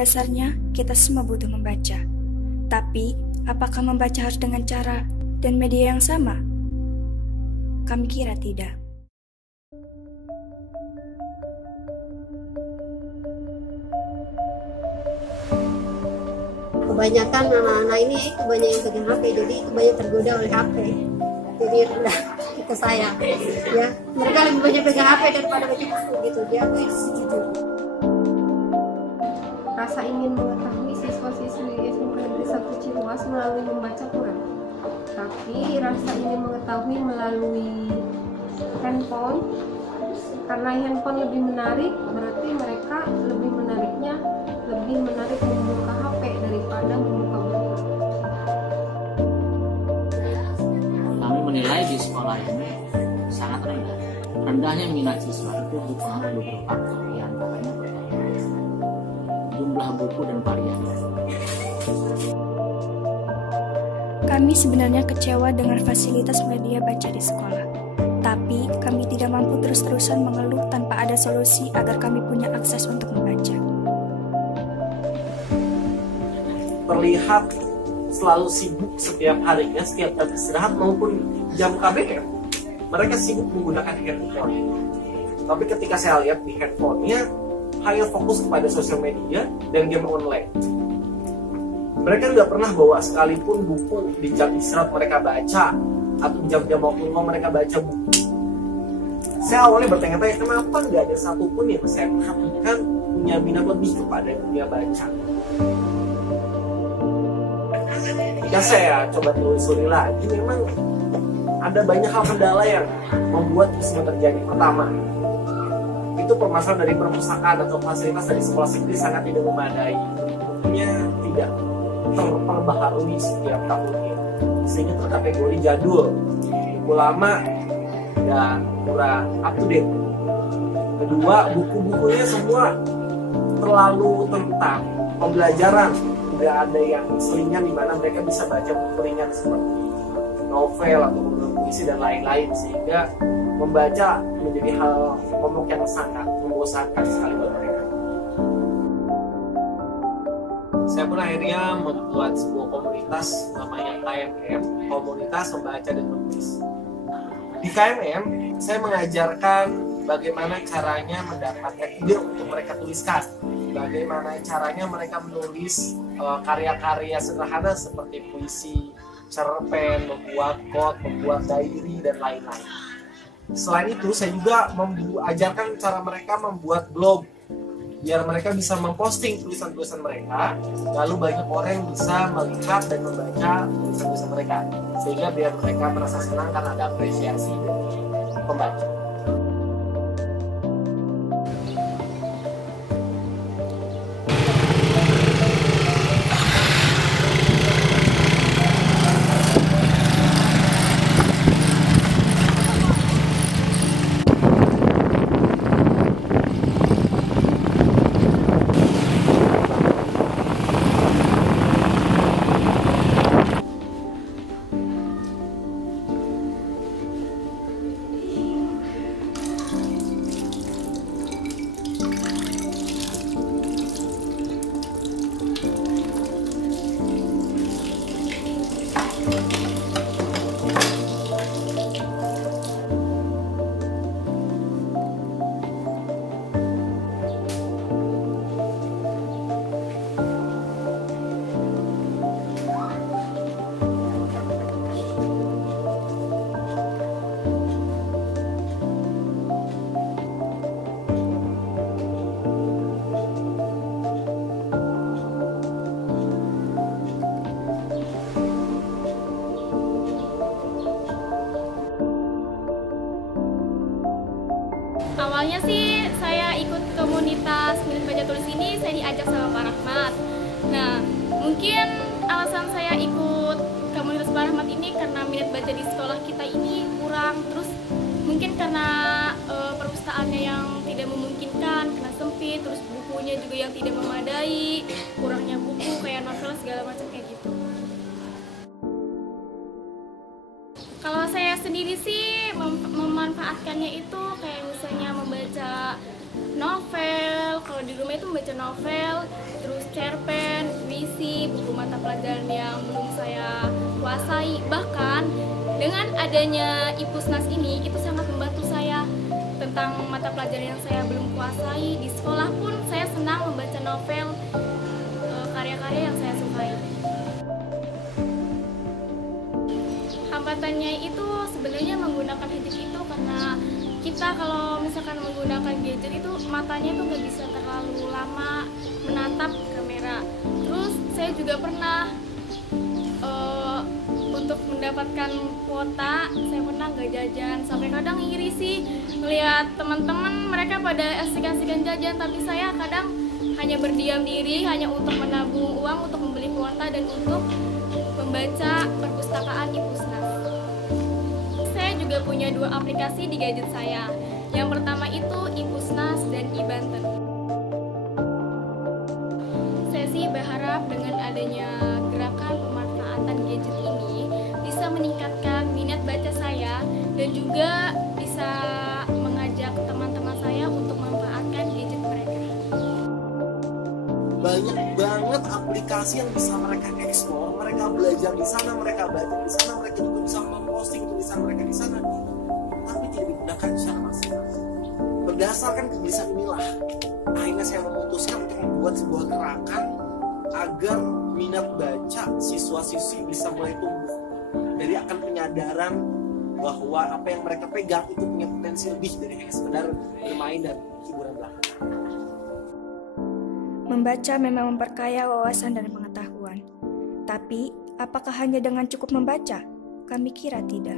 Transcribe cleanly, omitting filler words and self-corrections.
Dasarnya, kita semua butuh membaca. Tapi, apakah membaca harus dengan cara dan media yang sama? Kami kira tidak. Kebanyakan anak-anak ini itu banyak yang pegang HP, jadi itu banyak tergoda oleh HP. Jadi udah itu saya, ya mereka lebih banyak pegang HP daripada baca buku gitu. Dia aku itu jujur. Rasa ingin mengetahui siswa-siswi SMP Negeri 1 Ciruas melalui membaca kurang, tapi rasa ingin mengetahui melalui handphone, karena handphone lebih menarik, berarti mereka lebih menarik membuka HP daripada membuka buku. Kami menilai di sekolah ini sangat rendah. Rendahnya minat siswa itu dipengaruhi beberapa faktor, di antaranya jumlah buku dan varian. Kami sebenarnya kecewa dengan fasilitas media baca di sekolah. Tapi kami tidak mampu terus-terusan mengeluh tanpa ada solusi agar kami punya akses untuk membaca. Terlihat selalu sibuk setiap harinya, setiap jam istirahat maupun jam KBM. Mereka sibuk menggunakan handphone. Tapi ketika saya lihat di handphonenya, hanya fokus kepada sosial media dan game online. Mereka nggak pernah bawa sekalipun buku di jam istirahat mereka baca, atau jam-jam waktu luang mereka baca buku. Saya awalnya bertanya-tanya kenapa nggak ada satupun yang saya perhatikan punya minat lebih kepada dunia baca. Ya saya coba telusuri lagi, memang ada banyak hal kendala yang membuat itu semua terjadi. Pertama, itu permasalahan dari perpustakaan atau fasilitas dari sekolah sendiri sangat tidak memadai. Bukunya tidak terperbaharui setiap tahunnya, sehingga terkategori jadul, buku lama, dan kurang up to date. Kedua, buku-bukunya semua terlalu tentang pembelajaran. Tidak ada yang selingan di mana mereka bisa baca buku ringan seperti novel atau puisi dan lain-lain, sehingga membaca menjadi hal momok yang sangat membosankan sekali buat mereka. Saya pun akhirnya membuat sebuah komunitas namanya KMM, Komunitas Membaca dan Menulis. Di KMM, saya mengajarkan bagaimana caranya mendapatkan ide untuk mereka tuliskan, bagaimana caranya mereka menulis karya-karya sederhana seperti puisi, cerpen, membuat quote, membuat diary, dan lain-lain. Selain itu, saya juga ajarkan cara mereka membuat blog, biar mereka bisa memposting tulisan-tulisan mereka, lalu banyak orang yang bisa melihat dan membaca tulisan-tulisan mereka, sehingga biar mereka merasa senang karena ada apresiasi dari pembaca. Awalnya sih saya ikut komunitas minat baca tulis ini, saya diajak sama Pak Rahmat. Nah, mungkin alasan saya ikut komunitas Pak Rahmat ini karena minat baca di sekolah kita ini kurang. Terus mungkin karena perpustakaannya yang tidak memungkinkan, karena sempit, terus bukunya juga yang tidak memadai, kurangnya buku kayak novel segala macam kayak gitu. Kalau saya sendiri sih memanfaatkannya itu kayak misalnya membaca novel, kalau di rumah itu membaca novel, terus mata pelajaran yang belum saya kuasai. Bahkan dengan adanya Ipusnas ini itu sangat membantu saya tentang mata pelajaran yang saya belum kuasai. Di sekolah pun saya senang membaca novel, karya-karya yang saya sukai. Hambatannya itu sebenarnya menggunakan gadget itu karena kita kalau misalkan menggunakan gadget itu matanya itu nggak bisa terlalu lama menatap kamera. Terus saya juga pernah untuk mendapatkan kuota, saya pernah nggak jajan, sampai kadang iri sih melihat teman-teman mereka pada asik-asikan jajan, tapi saya kadang hanya berdiam diri hanya untuk menabung uang untuk membeli kuota dan untuk membaca perpustakaan Ipusnas. Saya juga punya 2 aplikasi di gadget saya. Yang pertama itu Ipusnas dan iBanten. Saya sih berharap dengan adanya gerakan pemanfaatan gadget ini bisa meningkatkan minat baca saya dan juga bisa mengajak teman-teman saya untuk memanfaatkan gadget mereka. Banyak banget aplikasi yang bisa mereka eksplor, mereka belajar di sana, mereka baca di sana, mereka juga bisa memposting tulisan mereka di sana, tapi tidak digunakan secara maksimal. Berdasarkan kegelisahan inilah, akhirnya saya memutuskan untuk membuat sebuah gerakan agar minat baca siswa-siswi bisa mulai tumbuh dari akan penyadaran bahwa apa yang mereka pegang itu punya potensi lebih dari hanya sekedar bermain dan hiburan belaka. Membaca memang memperkaya wawasan dan pengetahuan. Tapi, apakah hanya dengan cukup membaca? Kami kira tidak.